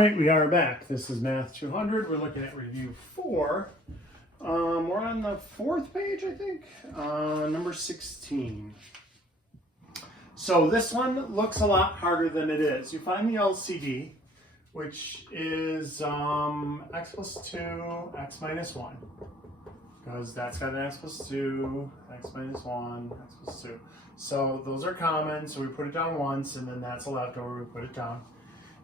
right, we are back. This is Math 200. We're looking at review 4. We're on the 4th page, I think, number 16. So this one looks a lot harder than it is. You find the LCD, which is x plus 2, x minus 1. Because that's got an x plus 2, x minus 1, x plus 2. So those are common, so we put it down once, and then that's a leftover, we put it down.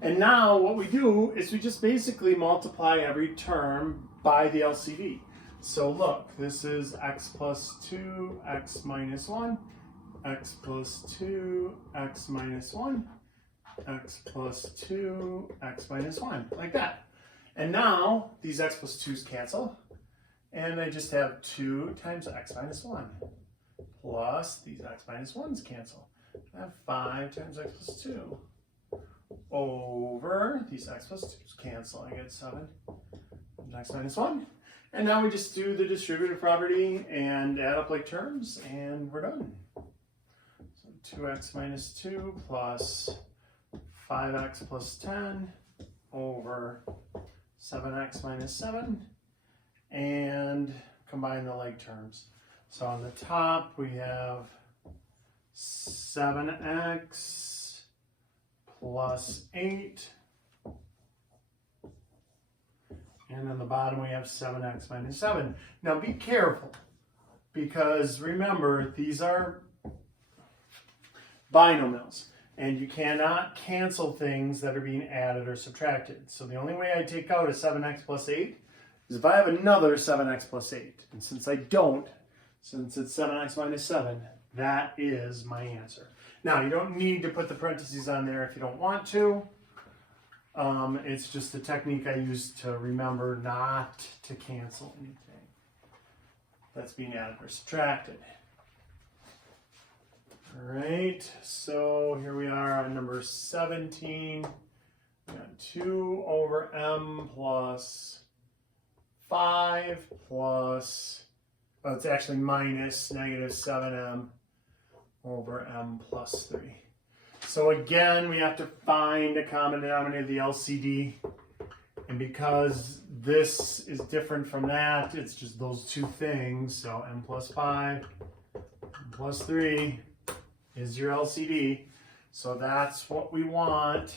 And now what we do is we just basically multiply every term by the LCD. So look, this is x plus 2, x minus 1, x plus 2, x minus 1, x plus 2, x minus 1, like that. And now these x plus 2's cancel, and I just have 2 times x minus 1, plus these x minus 1's cancel. I have 5 times x plus 2. Over these x plus 2's cancel. I get 7 times x minus 1. And now we just do the distributive property and add up like terms, and we're done. So 2x minus 2 plus 5x plus 10 over 7x minus 7, and combine the like terms. So on the top we have 7x plus 8, and on the bottom we have 7x minus 7. Now be careful, because remember, these are binomials, and you cannot cancel things that are being added or subtracted. So the only way I take out a 7x plus 8 is if I have another 7x plus 8. And since I don't, since it's 7x minus 7, that is my answer. Now, you don't need to put the parentheses on there if you don't want to. It's just a technique I use to remember not to cancel anything that's being added or subtracted. All right, so here we are on number 17. We got 2 over m plus 5 plus, well, it's actually minus negative 7m over m plus 3. So again, we have to find a common denominator of the LCD. And because this is different from that, it's just those two things. So m plus 5, m plus 3 is your LCD. So that's what we want.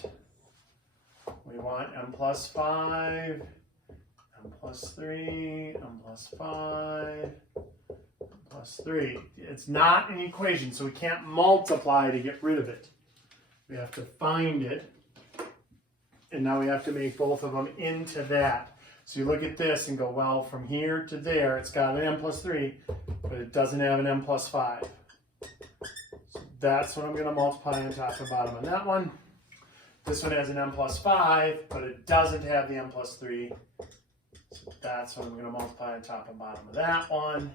We want m plus 5, m plus 3, m plus 5, plus 3. It's not an equation, so we can't multiply to get rid of it. We have to find it, and now we have to make both of them into that. So you look at this and go, well, from here to there, it's got an m plus 3, but it doesn't have an m plus 5. So that's what I'm going to multiply on top and bottom on that one. This one has an m plus 5, but it doesn't have the m plus 3. So that's what I'm going to multiply on top and bottom of that one.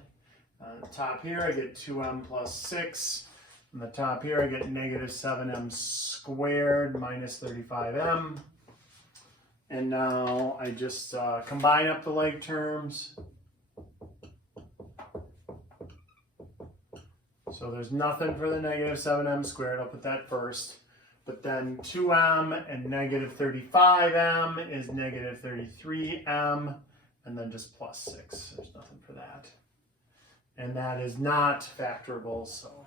On the top here, I get 2m plus 6. On the top here, I get negative 7m squared minus 35m. And now I just combine up the like terms. So there's nothing for the negative 7m squared. I'll put that first. But then 2m and negative 35m is negative 33m. And then just plus 6. There's nothing for that. And that is not factorable, so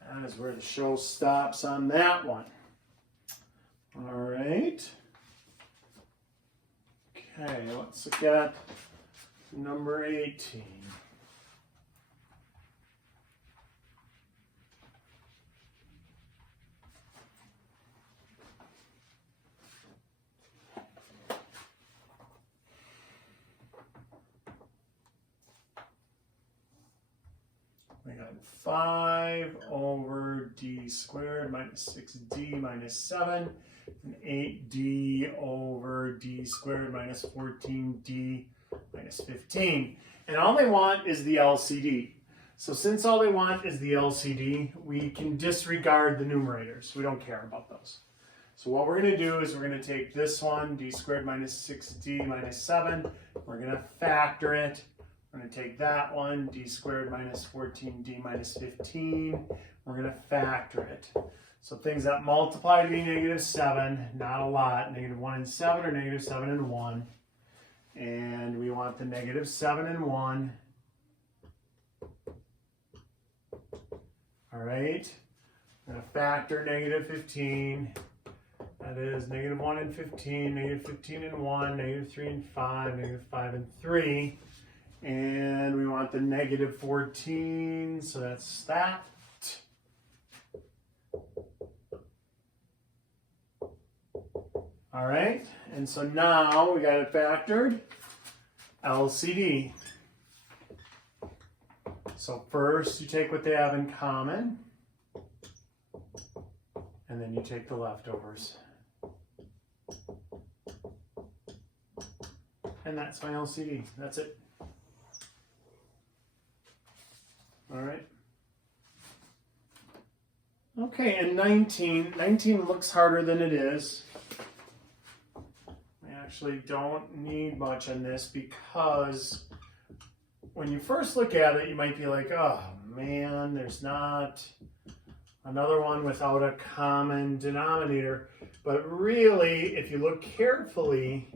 that is where the show stops on that one. All right. Okay, let's look at number 18. We got 5 over d squared minus 6d minus 7, and 8d over d squared minus 14d minus 15. And all they want is the LCD. So since all they want is the LCD, we can disregard the numerators. We don't care about those. So what we're going to do is we're going to take this one, d squared minus 6d minus 7. We're going to factor it. We're going to take that one, d squared minus 14d minus 15. We're going to factor it. So things that multiply to be -7, not a lot, -1 and 7 or -7 and 1. And we want the -7 and 1. All right, I'm going to factor -15. That is -1 and 15, -15 and 1, -3 and 5, -5 and 3. And we want the -14, so that's that. All right, and so now we got it factored. LCD. So first you take what they have in common, and then you take the leftovers. And that's my LCD. That's it. All right. Okay, and 19 looks harder than it is. I actually don't need much on this because when you first look at it, you might be like, oh man, there's not another one without a common denominator. But really, if you look carefully,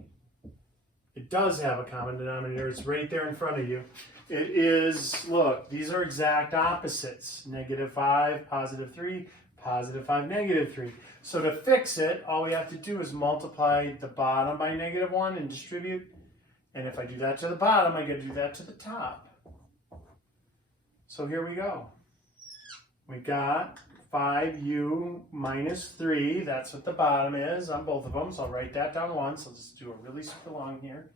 it does have a common denominator. It's right there in front of you. It is, look, these are exact opposites. -5, +3, +5, -3. So to fix it, all we have to do is multiply the bottom by -1 and distribute. And if I do that to the bottom, I got to do that to the top. So here we go. We got 5u minus 3. That's what the bottom is on both of them. So I'll write that down once. I'll just do a really super long here.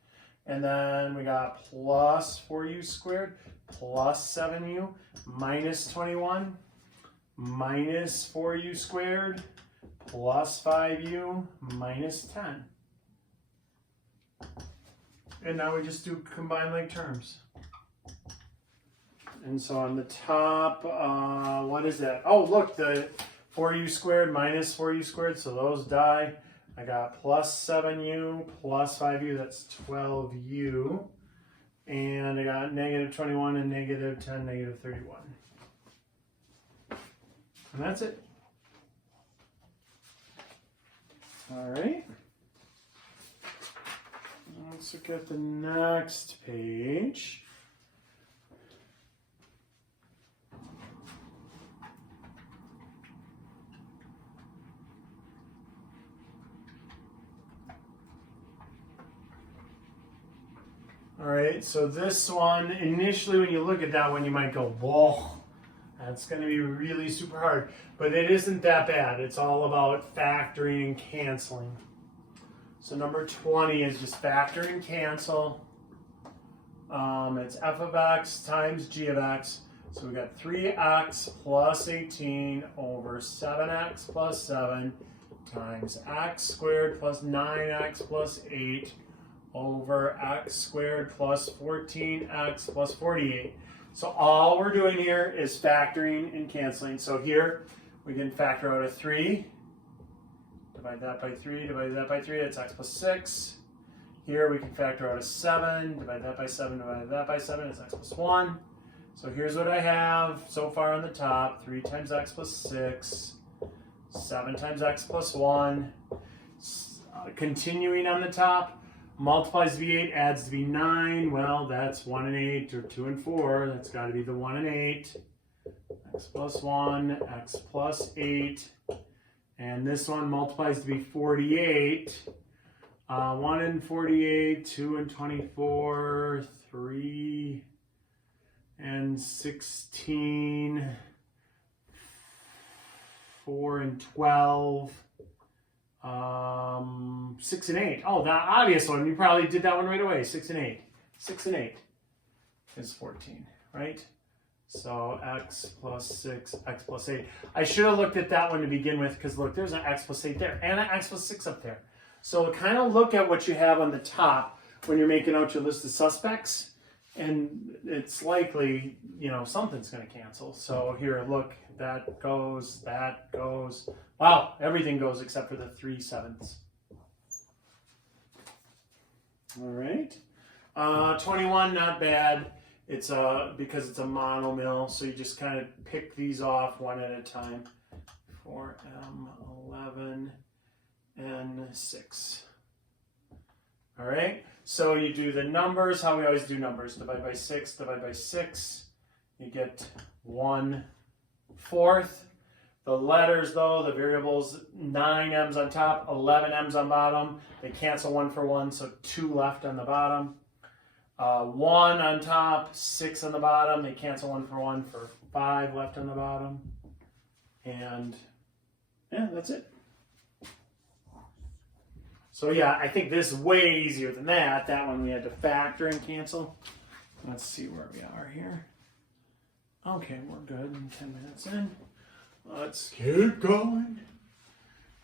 And then we got plus 4u squared plus 7u minus 21 minus 4u squared plus 5u minus 10. And now we just do combined like terms. And so on the top, what is that? Oh, look, the 4u squared minus 4u squared, so those die. I got plus 7u plus 5u, that's 12u. And I got -21 and -10, -31. And that's it. All right. Let's look at the next page. All right, so this one, initially when you look at that one, you might go, whoa, that's going to be really super hard. But it isn't that bad. It's all about factoring and canceling. So number 20 is just factor and cancel. It's f of x times g of x. So we got 3x plus 18 over 7x plus 7 times x squared plus 9x plus 8 over x squared plus 14x plus 48. So all we're doing here is factoring and canceling. So here we can factor out a 3. Divide that by 3, divide that by 3, that's x plus 6. Here we can factor out a 7, divide that by 7, divide that by 7, it's x plus 1. So here's what I have so far on the top, 3 times x plus 6, 7 times x plus 1. Continuing on the top, multiplies to be 8, adds to be 9. Well, that's 1 and 8, or 2 and 4. That's got to be the 1 and 8. X plus 1, x plus 8. And this one multiplies to be 48. 1 and 48, 2 and 24, 3 and 16, 4 and 12, 6 and 8. Oh, the obvious one. You probably did that one right away. 6 and 8. 6 and 8 is 14, right? So x plus 6, x plus 8. I should have looked at that one to begin with because look, there's an x plus 8 there and an x plus 6 up there. So kind of look at what you have on the top when you're making out your list of suspects, and it's likely, you know, something's going to cancel. So here, look, that goes, that goes. Wow, everything goes except for the 3/7. All right. 21, not bad. It's because it's a monomial, so you just kind of pick these off one at a time. 4m, 11, and 6. All right, so you do the numbers, how we always do numbers. Divide by 6, divide by 6. You get 1/4. The letters, though, the variables, 9 m's on top, 11 m's on bottom. They cancel 1 for 1, so 2 left on the bottom. 1 on top, 6 on the bottom. They cancel 1 for 1 for 5 left on the bottom. And yeah, that's it. So yeah, I think this is way easier than that. That one we had to factor and cancel. Let's see where we are here. Okay, we're good. 10 minutes in. Let's keep going.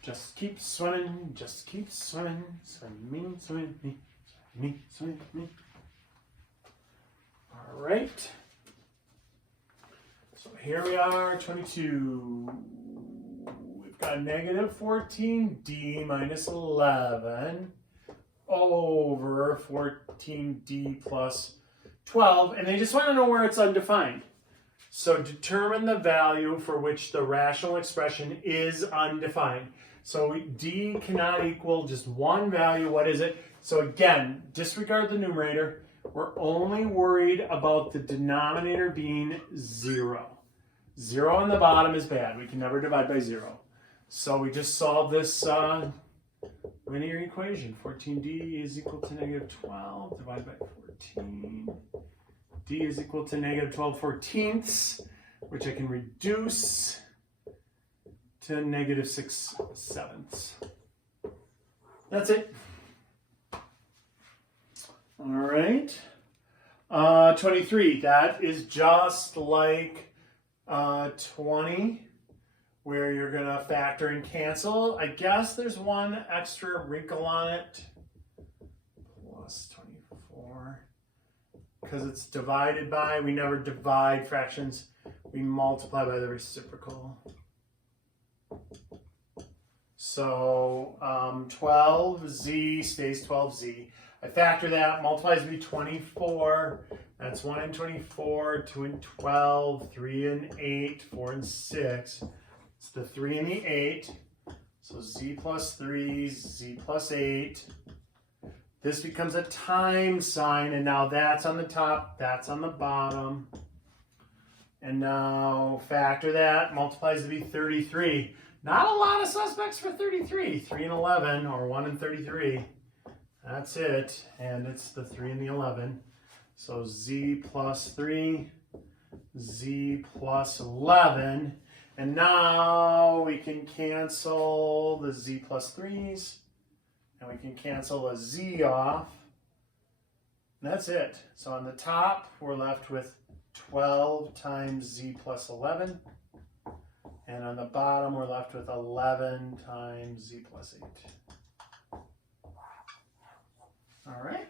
Just keep swimming. Just keep swimming. Swim me, swim me, swim me, swim me. All right. So here we are, 22. We've got negative 14d minus 11 over 14d plus 12. And they just want to know where it's undefined. So determine the value for which the rational expression is undefined. So d cannot equal just one value. What is it? So again, disregard the numerator. We're only worried about the denominator being 0. 0 on the bottom is bad. We can never divide by 0. So we just solve this linear equation. 14d is equal to negative 12 divided by 14. D is equal to negative 12/14, which I can reduce to negative 6/7. That's it. All right. 23. That is just like 20, where you're going to factor and cancel. I guess there's one extra wrinkle on it. Plus 24. Because it's divided by, we never divide fractions, we multiply by the reciprocal. So 12z stays 12z. I factor that, multiplies to be 24. That's 1 and 24, 2 and 12, 3 and 8, 4 and 6. It's the 3 and the 8. So z plus 3, z plus 8. This becomes a times sign, and now that's on the top, that's on the bottom. And now factor that, multiplies to be 33. Not a lot of suspects for 33. 3 and 11, or 1 and 33. That's it, and it's the 3 and the 11. So z plus 3, z plus 11. And now we can cancel the z plus 3's. And we can cancel a z off. And that's it. So on the top, we're left with 12 times z plus 11. And on the bottom, we're left with 11 times z plus 8. All right.